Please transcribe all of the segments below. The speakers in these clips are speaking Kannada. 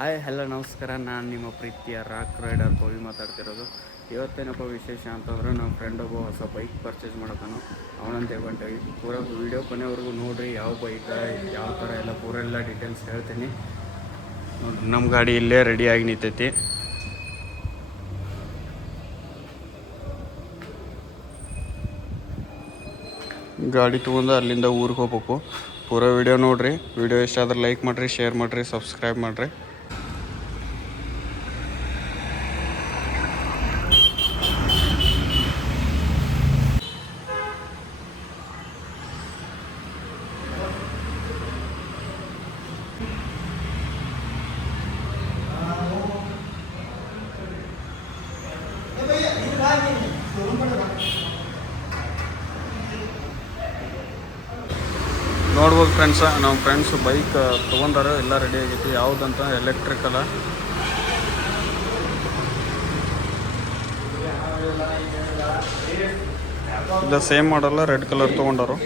ಹಾಯ್ ಹಲೋ ನಮಸ್ಕಾರ. ನಾನು ನಿಮ್ಮ ಪ್ರೀತಿಯ ರಾಕ್ ರೈಡರ್ ಪವಿ ಮಾತಾಡ್ತಿರೋದು. ಇವತ್ತೇನಪ್ಪ ವಿಶೇಷ ಅಂತಂದ್ರೆ ನಮ್ಮ ಫ್ರೆಂಡ್ ಒಬ್ಬ ಹೊಸ ಬೈಕ್ ಪರ್ಚೇಸ್ ಮಾಡತಾನು. ಅವನಂತೆ ಹೊಂಟೇವಿ. ಪೂರ ವೀಡಿಯೋ ಕೊನೆವರೆಗೂ ನೋಡಿರಿ. ಯಾವ ಬೈಕ್ ಯಾವ ಥರ ಎಲ್ಲ ಪೂರ ಎಲ್ಲ ಡೀಟೇಲ್ಸ್ ಹೇಳ್ತೀನಿ ನೋಡಿರಿ. ನಮ್ಮ ಗಾಡಿ ಇಲ್ಲೇ ರೆಡಿಯಾಗಿ ನಿಂತೈತಿ. ಗಾಡಿ ತೊಗೊಂಡು ಅಲ್ಲಿಂದ ಊರಿಗೆ ಹೋಗ್ಬೇಕು. ಪೂರ ವೀಡಿಯೋ ನೋಡಿರಿ. ವೀಡಿಯೋ ಇಷ್ಟ ಆದ್ರೆ ಲೈಕ್ ಮಾಡಿರಿ, ಶೇರ್ ಮಾಡಿರಿ, ಸಬ್ಸ್ಕ್ರೈಬ್ ಮಾಡಿರಿ. ನೋಡ್ಬೋದು ಫ್ರೆಂಡ್ಸ, ನಮ್ಮ ಫ್ರೆಂಡ್ಸ್ ಬೈಕ್ ತೊಗೊಂಡಾರ. ಎಲ್ಲ ರೆಡಿ ಆಗೈತಿ. ಯಾವುದಂತ ಎಲೆಕ್ಟ್ರಿಕಲ. ಇಲ್ಲ ಸೇಮ್ ಮಾಡಲ್ಲ, ರೆಡ್ ಕಲರ್ ತೊಗೊಂಡಾರು.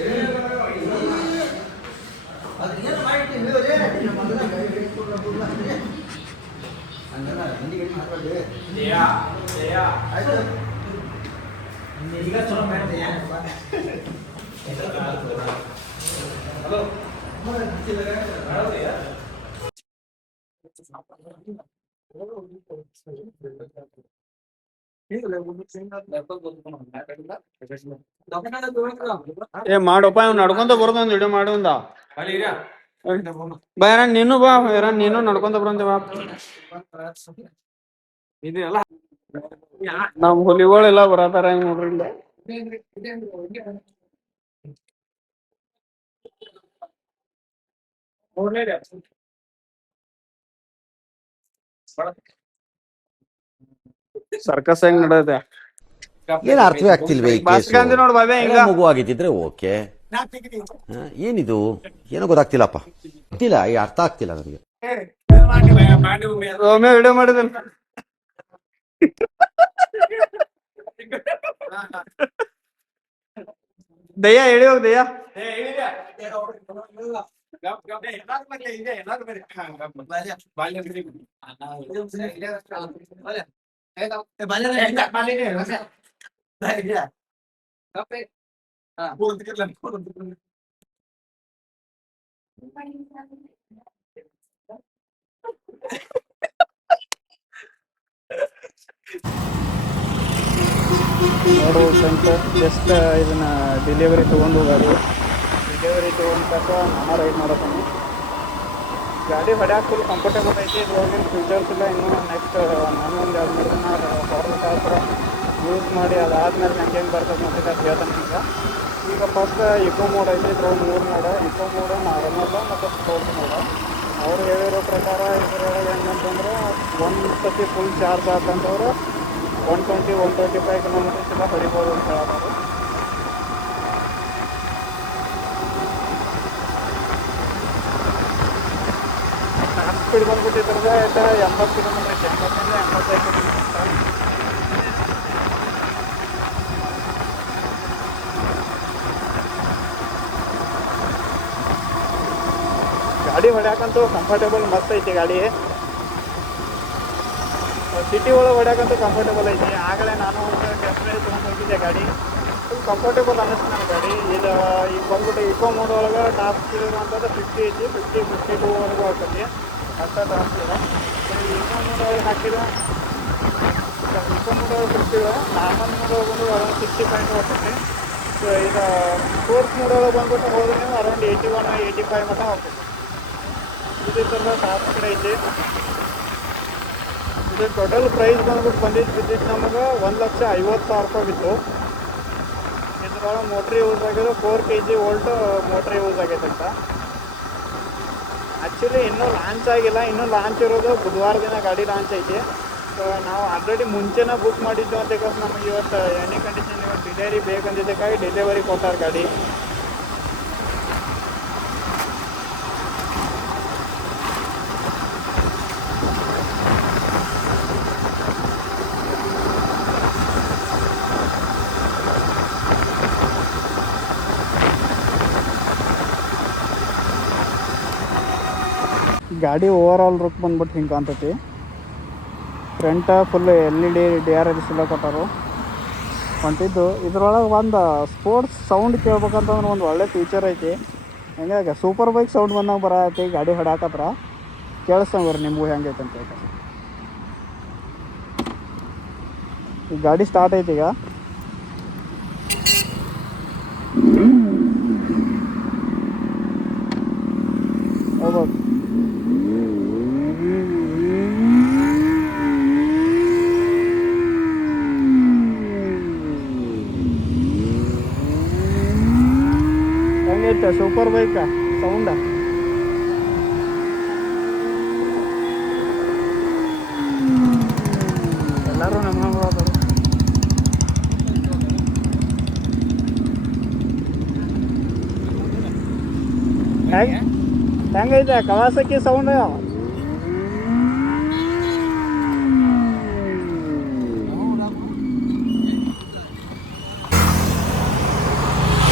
ಏ ಮಾಡಪ್ಪ, ಇವ್ ನಡ್ಕೊಂತ ಬರೋದು ಒಂದು ವಿಡಿಯೋ ಮಾಡಿ ಒಂದ ಬಾ. ನೀನು ಬಾ, ನೀನು ನಡ್ಕೊಂತ ಬರೋಂದ ಬಾ. ನಮ್ ಹುಲಿಗಳೆಲ್ಲ ಬರತಾರ ನೋಡ್ರಿ. ಸರ್ಕಸ್ ಹೆಂಗ್ ನಡೆಯುತ್ತೆ ಏನು ಅರ್ಥವೇ ಆಗ್ತಿಲ್ವೇ ಈ ಕೇಸು? ನೋಡ್ ಬಾಬೆ ಹಿಂಗ ಮಗು ಆಗಿದ್ದಿದ್ರೆ ಓಕೆ. ಏನಿದು ಏನೋ ಗೊತ್ತಾಗ್ತಿಲ್ಲಪ್ಪ, ಗೊತ್ತಿಲ್ಲ, ಈ ಅರ್ಥ ಆಗ್ತಿಲ್ಲ ನನಗೆ. ಒಮ್ಮೆ ವಿಡಿಯೋ ಮಾಡಿದನ್ ದಯ್ಯ ಹೇಳಿ ಹೋಗ್ ದಯ್ಯ. ನೋಡ್ಬೋದು ಫ್ರೆಂಡ್ಸ್, ಜಸ್ಟ್ ಇದನ್ನ ಡೆಲಿವರಿ ತೊಗೊಂಡು ಗಾಡಿ ಡೆಲಿವರಿ ತೊಗೊಂಡು ತಕ್ಕ ನಾನು ರೈಡ್ ಮಾಡತ್ತಾನೆ. ಗಾಡಿ ಹೊಡ್ಯಾಕ ಫುಲ್ ಕಂಫರ್ಟೇಬಲ್ ಐತಿ. ಇದ್ರೊಳಗಿನ ಫೀಚರ್ಸ್ ಇಲ್ಲ. ಇನ್ನೂ ನೆಕ್ಸ್ಟ್ ನಾನು ಒಂದು 2-3 ದಿನ ಹೊರತಾತ್ರ ಯೂಸ್ ಮಾಡಿ ಅದಾದ್ಮೇಲೆ ನಂಗೆ ಹೆಂಗೆ ಬರ್ತದೆ ನೋಡಿದ್ರೆ ಅದು ಹೇಳ್ತಾನೆ. ಈಗ ಫಸ್ಟ್ ಇಕೋ ಮೋಡ್ ಐತಿ. ಇದ್ರೊಳಗೆ 3 ಮೋಡ: ಇಕೋ ಮೋಡ್, ನಾರ್ಮಲ್ ಮತ್ತು ಸ್ಪೋರ್ಟ್ಸ್ ಮೋಡ್. ಅವ್ರು ಹೇಳಿರೋ ಪ್ರಕಾರ ಇದ್ರೊಳಗೆ ಹೆಂಗಂತಂದ್ರೆ ಒಂದು ಸತಿ ಫುಲ್ ಚಾರ್ಜ್ ಆತಂತಂದ್ರೆ 120-125 ಕಿಲೋಮೀಟರ್ಸ್ ಎಲ್ಲ ಹೊಡಿಬೋದು ಅಂತ ಹೇಳ್ತಾರೆ. ಟಾಪ್ ಸ್ಪೀಡ್ ಬಂದ್ಬಿಟ್ಟಿದ್ರೆ 80 ಕಿಲೋಮೀಟರ್ ಐತೆ. 80-85 ಕಿಲೋಮೀಟರ್. ಗಾಡಿ ಹೊಡ್ಯಾಕಂತೂ ಕಂಫರ್ಟೇಬಲ್ ಮಸ್ತ್ ಐತಿ ಗಾಡಿ. ಸಿಟಿ ಒಳಗೆ ಹೊಡ್ಯಾಕಂತೂ ಕಂಫರ್ಟೇಬಲ್ ಐತಿ. ಆಗಲೇ ನಾನು ಟೆಂಪ್ರೇಚರ್ ತೊಗೊಂಡು ಹೋಗಿದ್ದೆ. ಗಾಡಿ ಫುಲ್ ಕಂಫರ್ಟೇಬಲ್ ಅನ್ನಿಸ್ತು ನನ್ನ ಗಾಡಿ. ಇದು ಈಗ ಬಂದ್ಬಿಟ್ಟು ಇಕೋ ಮೋಡ್ ಒಳಗೆ ಟಾಪ್ ಸ್ಪೀಡ್ ಇರುವಂಥದ್ದು 50 ಐತಿ. 50-52ವರೆಗೂ ಆಗ್ತೈತಿ. ಅಷ್ಟ ಟಾಪ್ ಸ್ಪೀಡ್. ಇಕೋ ಮೋಡ್ ಒಳಗೆ ಹಾಕಿದ್ರೆ ಇಕೋ ಮೋಡ್ ಒಳಗೆ 50, ನಾರ್ಮಲ್ ಮೋಡ್ ಒಳಗೆ ಬಂದು ಅರೌಂಡ್ 65 ಹೋಗ್ತೈತಿ. ಸೊ ಈಗ ಸ್ಪೋರ್ಟ್ಸ್ ಮೋಡ್ ಒಳಗೆ ಬಂದ್ಬಿಟ್ಟು ಹೋದ್ರೆ ನೀವು ಅರೌಂಡ್ 81-85 ಮಟ್ಟ ಹೋಗ್ತೈತಿ. ಇದೇ ಥರ ಟಾಪ್ ಸ್ಪೀಡ್ ಐತಿ. ಇದು ಟೋಟಲ್ ಪ್ರೈಸ್ ಬಿದ್ದಿದ್ದು ನಮಗೆ 1,50,000 ರೂಪಾಯಿ ಬಿತ್ತು. ಇದ್ರೊಳಗೆ ಮೋಟ್ರ್ ಯೂಸ್ ಆಗಿರೋ 4 kg ವೋಲ್ಟ್ ಮೋಟ್ರ್ ಯೂಸ್ ಆಗೈತೆ ಅಂತ. ಆ್ಯಕ್ಚುಲಿ ಇನ್ನೂ ಲಾಂಚ್ ಆಗಿಲ್ಲ. ಇನ್ನೂ ಲಾಂಚ್ ಇರೋದು ಬುಧವಾರ ದಿನ ಗಾಡಿ ಲಾಂಚ್ ಐತಿ. ಸೊ ನಾವು ಆಲ್ರೆಡಿ ಮುಂಚೆನೇ ಬುಕ್ ಮಾಡಿದ್ದು ಅಂತ. ಬಿಕಾಸ್ ನಮಗೆ ಇವತ್ತು ಎನಿ ಕಂಡೀಷನ್ ಇವತ್ತು ಡೆಲಿವರಿ ಬೇಕಂದಿದ್ದಕ್ಕಾಗಿ ಡೆಲಿವರಿ ಕೊಟ್ಟಾರ ಗಾಡಿ. ಗಾಡಿ ಓವರ್ ಆಲ್ ಲುಕ್ ಬಂದ್ಬಿಟ್ಟು ಹಿಂಗೆ ಕಾಣ್ತೈತಿ. ಫ್ರಂಟ ಫುಲ್ LED DRLs ಎಲ್ಲ ಕೊಟ್ಟಾರು ಹೊಂಟಿದ್ದು. ಇದ್ರೊಳಗೆ ಒಂದು ಸ್ಪೋರ್ಟ್ಸ್ ಸೌಂಡ್ ಕೇಳ್ಬೇಕಂತಂದ್ರೆ ಒಂದು ಒಳ್ಳೆ ಫೀಚರ್ ಐತಿ. ಹೆಂಗಾಗಿ ಸೂಪರ್ ಬೈಕ್ ಸೌಂಡ್ ಬಂದಾಗ ಬರತ್ತೈತಿ ಗಾಡಿ ಹೊಡ್ಯಾಕತ್ರ. ಕೇಳಿಸ್ತಂಗ್ರಿ ನಿಮಗೂ ಹೆಂಗೈತೆ ಅಂತ ಹೇಳಿ. ಈ ಗಾಡಿ ಸ್ಟಾರ್ಟ್ ಐತಿ ಈಗ. ಹೌದು, ಹೆಂಗೈತೆ ಸೂಪರ್ ಬೈಕ್ ಸೌಂಡ. ಎಲ್ಲರೂ ನಮ್ಮ ಹೆಂಗೈತೆ ಕವಾಸಕಿ ಸೌಂಡ್.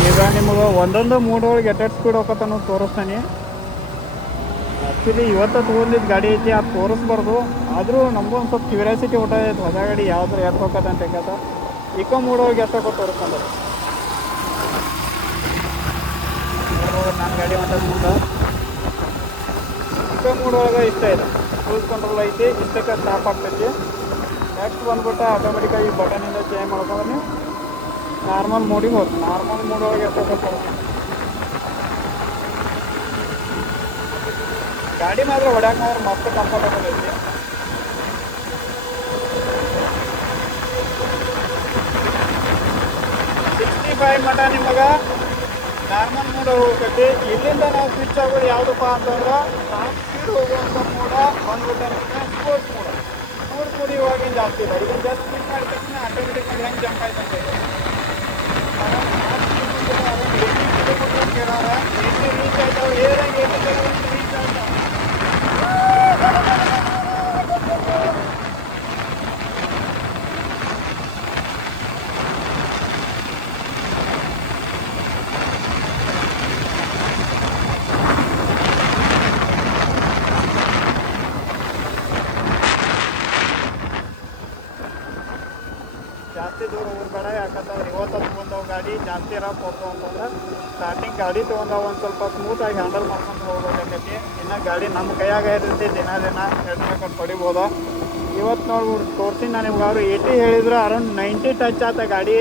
ಈಗ ನಿಮಗೆ ಒಂದೊಂದು ಮೂಡೊಳಗೆ ಎಟ್ಟೆಟ್ ಸ್ಪೀಡ್ ಹೋಗತ್ತ ಅನ್ನೋದು ತೋರಿಸ್ತಾನೆ. ಆ್ಯಕ್ಚುಲಿ ಇವತ್ತು ತೊಗೊಂಡಿದ್ದು ಗಾಡಿ ಐತಿ, ಅದು ತೋರಿಸ್ಬಾರ್ದು. ಆದರೂ ನಮಗೂ ಒಂದು ಸ್ವಲ್ಪ ಕ್ಯೂರಿಯಾಸಿಟಿ ಹೊಟ್ಟೈತೆ ಹೊಸ ಗಾಡಿ ಯಾವ್ದು ಎಷ್ಟು ಹೋಗತ್ತೆ ಅಂತ ಹೇಳತ್ತ. ಇಕೋ ಮೂಡೊಳಗೆ ಎಷ್ಟು ಹೋಗೋದು ತೋರಿಸ್ಕೊಂಡು ನಾನು ಗಾಡಿ ಹೊಂಟದ ಮುಂದೆ. ಇಕೋ ಮೂಡೊಳಗೆ ಇಷ್ಟ ಇದೆ, ಕ್ರೂಸ್ ಕಂಟ್ರೋಲ್ ಐತಿ, ಇಷ್ಟಕ್ಕೆ ಸ್ಟಾಪ್ ಆಗ್ತೈತಿ. ನೆಕ್ಸ್ಟ್ ಬಂದ್ಬಿಟ್ಟು ಆಟೋಮೆಟಿಕಾಗಿ ಬಟನಿಂದ ಚೇಂಜ್ ಮಾಡ್ಕೊಂಡ್ರೆ ನೀವು ನಾರ್ಮಲ್ ಮೋಡಿಗೆ ಹೋಗ್ತು. ನಾರ್ಮಲ್ ಮೋಡೊಳಗೆ ಎಷ್ಟು ಹೋಗ್ತಾರೆ. ಗಾಡಿ ಮಾತ್ರ ಹೊಡ್ಯಾಕ ಮಸ್ತ್ ಕಂಫರ್ಟಬಲ್ ಐತಿ. ಮಟ ನಿಮಗೆ ನಾರ್ಮಲ್ ಮೋಡ ಹೋಗ್ತೈತಿ. ಇಲ್ಲಿಂದ ನಾವು ಸ್ವಿಚ್ ಆಗೋದು ಯಾವುದಪ್ಪ ಅಂತಂದ್ರೆ ಟಾಪ್ ಸ್ಪೀಡ್ ಹೋಗುವಂಥ ಮೋಡ ಬಂದ್ಬಿಟ್ಟು ನಿಮಗೆ ಸ್ಪೋರ್ಟ್ಸ್ ಮೋಡ. ಸ್ಪೋರ್ಟ್ಸ್ ಮೋಡ್ ಇವಾಗ ಜಾಸ್ತಿ ಇಲ್ಲ. ಇದನ್ನು ಜಸ್ಟ್ ಕ್ಲಿಕ್ ಮಾಡಿದ ತಕ್ಷಣ ಆಟೋಮೆಟಿಕ್ ಮಾಡಿ ಹೆಂಗೆ ಜಂಪ್ ಆಯ್ತು ಅಂತ ಹೇಳಿ ರೀಚ್ ಆಯ್ತಾವೆ. ಏನಾಗಿ ರೀಚ್ ಆಯ್ತಾವೆ. ಜಾಸ್ತಿ ದೂರ ಹೋಗ್ಬೇಡ, ಯಾಕಂತಂದ್ರೆ ಇವತ್ತು ತೊಗೊಂಡವು ಗಾಡಿ ಜಾಸ್ತಿ ಇರೋಕೆ ಹೋಗ್ತಾವ ಅಂತಂದ್ರೆ ಸ್ಟಾರ್ಟಿಂಗ್ ಗಾಡಿ ತೊಗೊಂಡಾಗ ಒಂದು ಸ್ವಲ್ಪ ಸ್ಮೂತಾಗಿ ಹ್ಯಾಂಡಲ್ ಮಾಡ್ಕೊಂಡು ಹೋಗ್ಬೇಕಾಗೈತಿ. ಇನ್ನು ಗಾಡಿ ನಮ್ಮ ಕೈಯಾಗ ಇರುತ್ತೆ, ದಿನ ಹೆಡ್ಬೇಕಂತ ಹೊಡಿಬೋದು. ಇವತ್ತು ನೋಡ್ಬಿಟ್ಟು ತೋರಿಸ್ತೀನಿ ನಾನು ನಿಮ್ಗೆ. ಅವರು 80 ಹೇಳಿದ್ರು, ಅರೌಂಡ್ 90 ಟಚ್ ಆತ ಗಾಡಿ.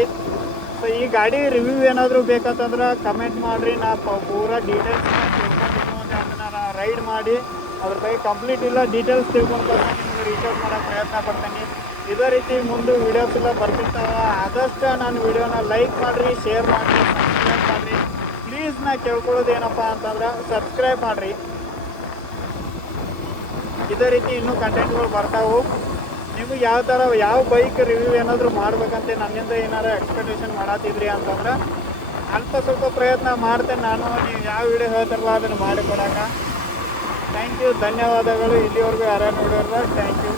ಸೊ ಈ ಗಾಡಿ ರಿವ್ಯೂ ಏನಾದರೂ ಬೇಕಂತಂದ್ರೆ ಕಮೆಂಟ್ ಮಾಡಿರಿ. ನಾ ಪೂರಾ ಡೀಟೇಲ್ಸ್ ತಿಳ್ಕೊಂಡಿದ್ದು ಅಂತ ಅದನ್ನು ರೈಡ್ ಮಾಡಿ ಅದ್ರ ಬಗ್ಗೆ ಕಂಪ್ಲೀಟ್ ಇಲ್ಲ ಡೀಟೇಲ್ಸ್ ತಿಳ್ಕೊಂಡು ನಿಮ್ಗೆ ರೀಚಾರ್ಜ್ ಮಾಡೋಕ್ಕೆ ಪ್ರಯತ್ನ ಪಡ್ತೀನಿ. ಇದೇ ರೀತಿ ಮುಂದೆ ವೀಡಿಯೋಸ್ ಎಲ್ಲ ಬರ್ತಿರ್ತಾವೆ. ಆದಷ್ಟು ನಾನು ವೀಡಿಯೋನ ಲೈಕ್ ಮಾಡಿರಿ, ಶೇರ್ ಮಾಡಿರಿ, ಸಬ್ಸ್ಕ್ರೈಬ್ ಮಾಡಿರಿ. ಪ್ಲೀಸ್ ನಾ ಕೇಳ್ಕೊಳ್ಳೋದು ಏನಪ್ಪ ಅಂತಂದ್ರೆ ಸಬ್ಸ್ಕ್ರೈಬ್ ಮಾಡಿರಿ. ಇದೇ ರೀತಿ ಇನ್ನೂ ಕಂಟೆಂಟ್ಗಳು ಬರ್ತಾವೆ. ನಿಮಗೆ ಯಾವ ಬೈಕ್ ರಿವ್ಯೂ ಏನಾದರೂ ಮಾಡ್ಬೇಕಂತ ನನ್ನಿಂದ ಏನಾರು ಎಕ್ಸ್ಪೆಕ್ಟೇಷನ್ ಮಾಡತ್ತಿದ್ರಿ ಅಂತಂದ್ರೆ ಅಲ್ಪ ಸ್ವಲ್ಪ ಪ್ರಯತ್ನ ಮಾಡ್ತೇನೆ ನಾನು. ನೀವು ಯಾವ ವಿಡಿಯೋ ಹೇಳ್ತಾರಲ್ಲ ಅದನ್ನು ಮಾಡಿಕೊಡೋಕೆ. ಥ್ಯಾಂಕ್ ಯು, ಧನ್ಯವಾದಗಳು. ಇಲ್ಲಿವರೆಗೂ ಯಾರ್ಯಾರು ನೋಡಿರಲ್ಲ ಥ್ಯಾಂಕ್ ಯು.